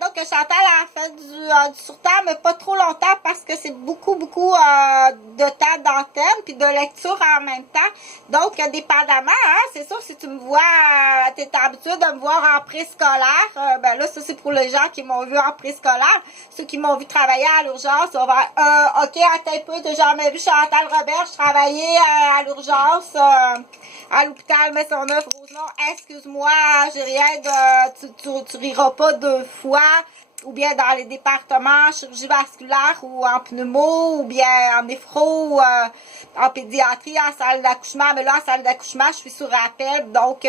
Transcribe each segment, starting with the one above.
Donc, Chantal a fait du sur-temps, mais pas trop longtemps parce que c'est beaucoup de temps d'antenne puis de lecture en même temps. Donc, dépendamment, hein, c'est sûr, si tu me vois, tu es habitué de me voir en préscolaire, ben là, ça, c'est pour les gens qui m'ont vu en préscolaire. Ceux qui m'ont vu travailler à l'urgence, on va OK, attends un peu, t'as jamais vu Chantal Robert, je travaillais à l'urgence, à l'hôpital Maisonneuve-Rosemont. Excuse-moi, j'ai rien de... Tu riras pas deux fois, ou bien dans les départements chirurgie vasculaire ou en pneumo, ou bien en néphro, ou en pédiatrie, en salle d'accouchement. Mais là, en salle d'accouchement, je suis sur appel, donc...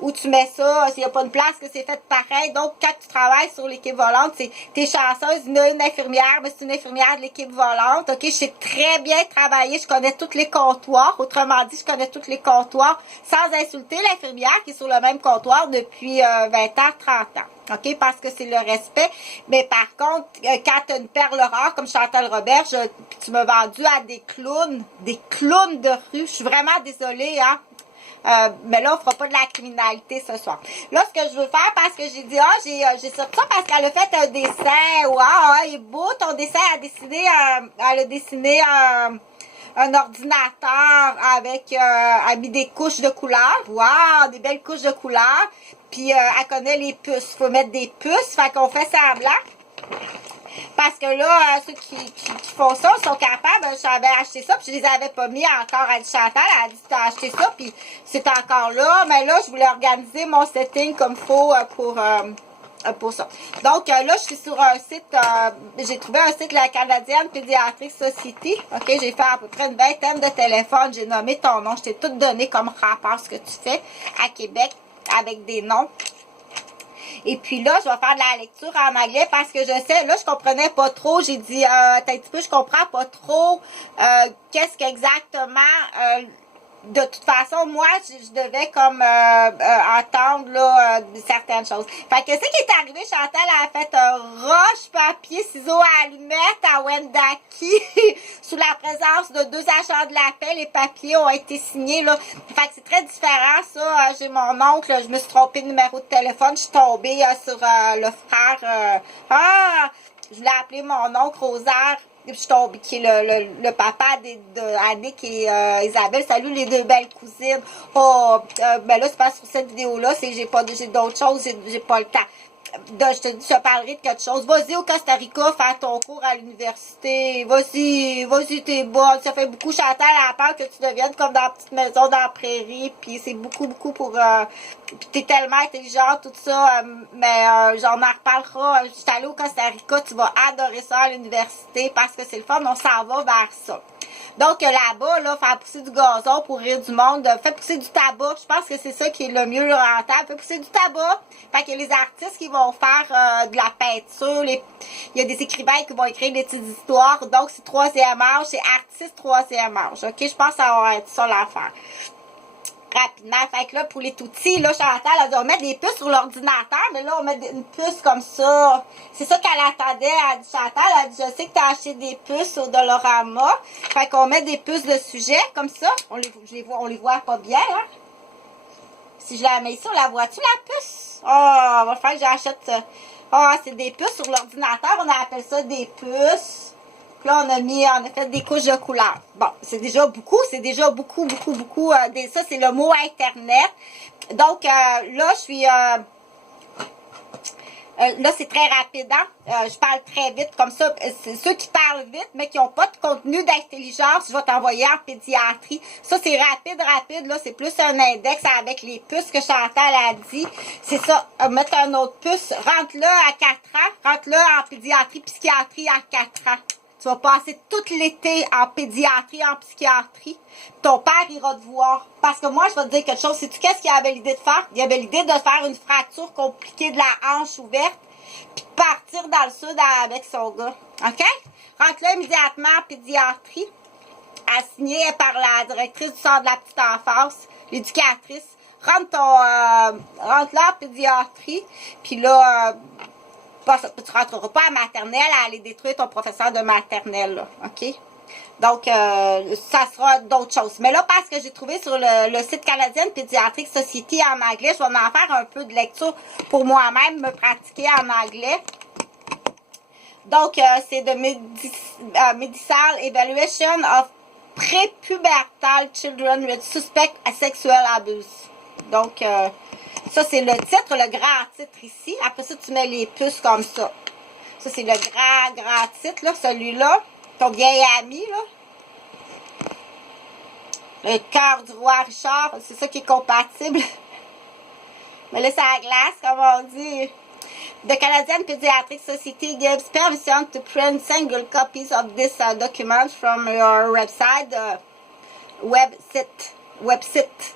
où tu mets ça, s'il n'y a pas une place que c'est fait pareil. Donc, quand tu travailles sur l'équipe volante, t'es chanceuse, il y a une infirmière, mais c'est une infirmière de l'équipe volante. OK, je sais très bien travailler, je connais tous les comptoirs. Autrement dit, je connais tous les comptoirs sans insulter l'infirmière qui est sur le même comptoir depuis 20 ans, 30 ans. OK, parce que c'est le respect. Mais par contre, quand tu as une perle rare comme Chantal Robert, puis tu m'as vendu à des clowns de rue, je suis vraiment désolée, hein. Mais là, on fera pas de la criminalité ce soir. Là, ce que je veux faire, parce que j'ai dit, j'ai sorti ça parce qu'elle a fait un dessin. Waouh, il est beau ton dessin. Elle a dessiné un ordinateur avec, elle a mis des couches de couleurs. Waouh, des belles couches de couleurs. Puis, elle connaît les puces. Faut mettre des puces. Fait qu'on fait semblant. Parce que là, ceux qui font ça sont capables. J'avais acheté ça, puis je les avais pas mis encore à Chantal. Elle a dit, t'as acheté ça, puis c'est encore là. Mais là, je voulais organiser mon setting comme il faut pour ça. Donc, là, je suis sur un site, j'ai trouvé un site de la Canadienne Pediatric Society. OK, j'ai fait à peu près une vingtaine de téléphones. J'ai nommé ton nom. Je t'ai tout donné comme rapport ce que tu fais à Québec avec des noms. Et puis là, je vais faire de la lecture en anglais parce que je sais, là, je comprenais pas trop. J'ai dit, un petit peu, je comprends pas trop qu'est-ce qu'exactement... de toute façon, moi, je devais comme entendre là, certaines choses. Fait que ce qui est arrivé, Chantal a fait un roche, papier, ciseaux, allumettes à Wendaki sous la présence de 2 agents de la paix. Les papiers ont été signés là. Fait que c'est très différent ça. J'ai mon oncle, je me suis trompée de numéro de téléphone. Je suis tombée sur le frère. Je voulais appeler mon oncle Rosaire. Et puis je suis tombée, qui est le papa de Annick et Isabelle. Salut les 2 belles cousines. Oh, ben là, c'est pas sur cette vidéo-là, c'est j'ai d'autres choses, j'ai pas le temps. Je te parlerai de quelque chose. Vas-y au Costa Rica, faire ton cours à l'université. Vas-y, t'es bonne. Ça fait beaucoup, Chantal, à la peur que tu deviennes comme dans la petite maison dans la prairie. Puis c'est beaucoup pour... puis t'es tellement intelligente, tout ça. Mais j'en reparlera. Je suis allée au Costa Rica. Tu vas adorer ça à l'université parce que c'est le fun. On s'en va vers ça. Donc là-bas, là, faire pousser du gazon pour rire du monde, faire pousser du tabac, je pense que c'est ça qui est le mieux rentable. Faire pousser du tabac. Fait qu'il y a les artistes qui vont faire de la peinture, il y a des écrivains qui vont écrire des petites histoires. Donc c'est 3e âge, c'est artiste 3e âge. OK, je pense que ça va être ça l'affaire. Rapidement. Fait que là, pour les tout petits, là, Chantal, elle dit, on met des puces sur l'ordinateur, mais là, on met une puce comme ça. C'est ça qu'elle attendait. Elle dit, Chantal, elle dit, je sais que tu as acheté des puces au Dolorama. Fait qu'on met des puces de sujet, comme ça. On les voit pas bien, hein. Si je la mets ici, on la voit-tu, la puce? Oh, on va faire que j'achète... c'est des puces sur l'ordinateur. On appelle ça des puces. Là, on a fait des couches de couleurs. Bon, c'est déjà beaucoup. Ça, c'est le mot Internet. Donc, là, je suis... là, c'est très rapide, hein? Je parle très vite comme ça. Ceux qui parlent vite, mais qui n'ont pas de contenu d'intelligence, je vais t'envoyer en pédiatrie. Ça, c'est rapide. Là, c'est plus un index avec les puces que Chantal a dit. C'est ça. Mettre un autre puce. Rentre-le à 4 ans. Rentre-le en pédiatrie, psychiatrie à 4 ans. Tu vas passer tout l'été en pédiatrie, en psychiatrie. Ton père ira te voir. Parce que moi, je vais te dire quelque chose. Sais-tu qu'est-ce qu'il avait l'idée de faire? Il avait l'idée de faire une fracture compliquée de la hanche ouverte. Puis de partir dans le sud avec son gars. OK? Rentre-là immédiatement en pédiatrie. Assigné par la directrice du centre de la petite enfance, l'éducatrice. Rentre là en pédiatrie. Puis là... tu ne rentreras pas à maternelle à aller détruire ton professeur de maternelle, là, OK? Donc, ça sera d'autres choses. Mais là, parce que j'ai trouvé sur le site Canadian Pediatric Society en anglais, je vais en faire un peu de lecture pour moi-même, me pratiquer en anglais. Donc, c'est de Medical Evaluation of Prepubertal Children with Suspect Sexual Abuse. Donc, ça, c'est le titre, le grand titre ici. Après ça, tu mets les puces comme ça. Ça, c'est le grand titre, là, celui-là. Ton vieil ami, là. Le cœur du roi Richard, c'est ça qui est compatible. Mais là, c'est à la glace, comme on dit. The Canadian Pediatric Society gives permission to print single copies of this document from your website, website.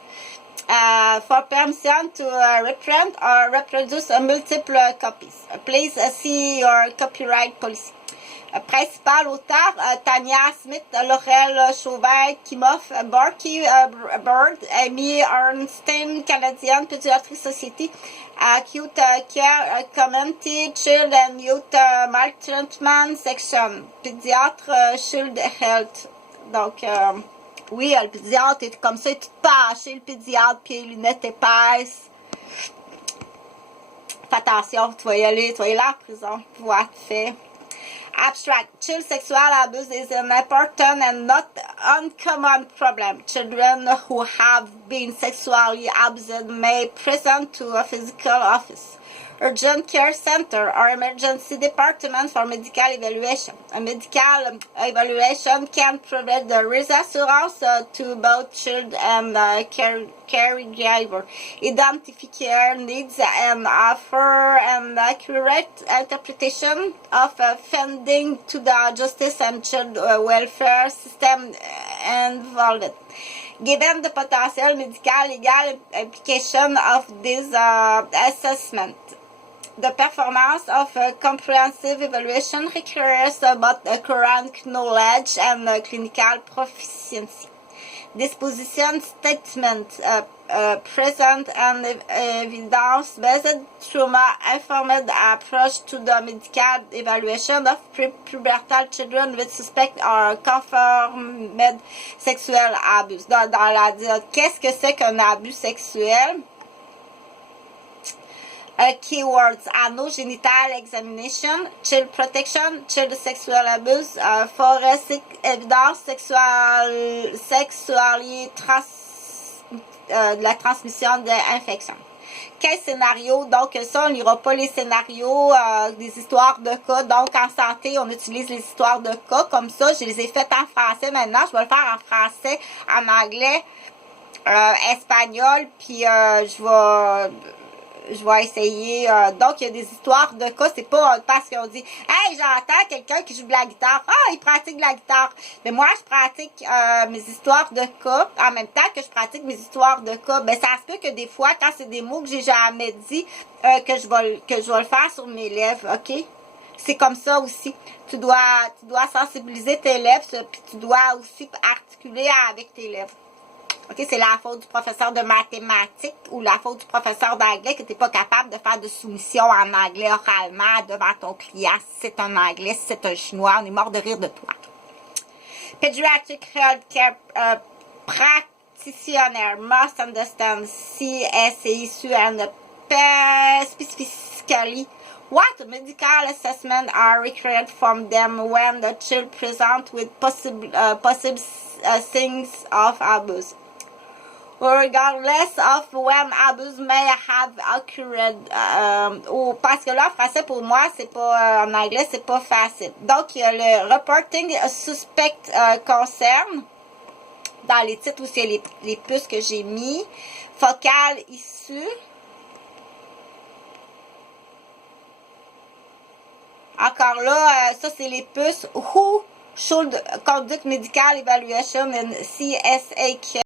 For permission to reprint or reproduce multiple copies. Please see your copyright policy. Principal auteur, Tania Smith, Laurel Chauvin, Kimoff, Barky Bird, Amy Arnstein, Canadian Pediatric Society, Acute Care Community, Child and Youth Maltreatment Section, Pédiatre Child Health. Donc, oui, le pédiatre est comme ça, il est tout penché, le pédiatre, puis les lunettes épaisses. Fais attention, tu vas y aller en prison. Voilà, fait. Abstract. Child sexual abuse is an important and not uncommon problem. Children who have been sexually abused may present to a physical office, urgent care center, or emergency department for medical evaluation. A medical evaluation can provide the reassurance to both child and caregiver, identify needs, and offer an accurate interpretation of funding to the justice and child welfare system involved. Given the potential medical legal implication of this assessment, the performance of a comprehensive evaluation requires both current knowledge and clinical proficiency. Disposition statement present an evidence-based trauma-informed approach to the medical evaluation of prepubertal children with suspect or confirmed sexual abuse. Dans la qu'est-ce que c'est qu'un abus sexuel? Keywords: anogenital examination, child protection, child sexual abuse, forensic evidence, la transmission d'infection. Quel scénario? Donc, ça, on n'ira pas les scénarios des histoires de cas. Donc, en santé, on utilise les histoires de cas. Comme ça, je les ai faites en français maintenant. Je vais le faire en français, en anglais, espagnol, puis je vais essayer. Donc, il y a des histoires de cas. C'est pas parce qu'on dit « Hey, j'entends quelqu'un qui joue de la guitare. Ah, il pratique de la guitare. » Mais moi, je pratique mes histoires de cas. En même temps que je pratique mes histoires de cas, ben ça se peut que des fois, quand c'est des mots que j'ai jamais dit, que je vais le faire sur mes lèvres. OK? C'est comme ça aussi. Tu dois sensibiliser tes lèvres, puis tu dois aussi articuler avec tes lèvres. OK, c'est la faute du professeur de mathématiques ou la faute du professeur d'anglais que tu n'es pas capable de faire de soumission en anglais oralement devant ton client. Si c'est un anglais, si c'est un chinois, on est mort de rire de toi. Pediatric Healthcare Practitioner must understand CSE issue and specifically what medical assessments are required from them when the child presents with possible signs of abuse, regardless of when abuse may have occurred. Parce que là, en français, pour moi, c'est pas, en anglais, c'est pas facile. Donc, il y a le reporting suspect concern, dans les titres où c'est les puces que j'ai mis, focal issue. Encore là, ça, c'est les puces. Who should conduct medical evaluation in CSAK?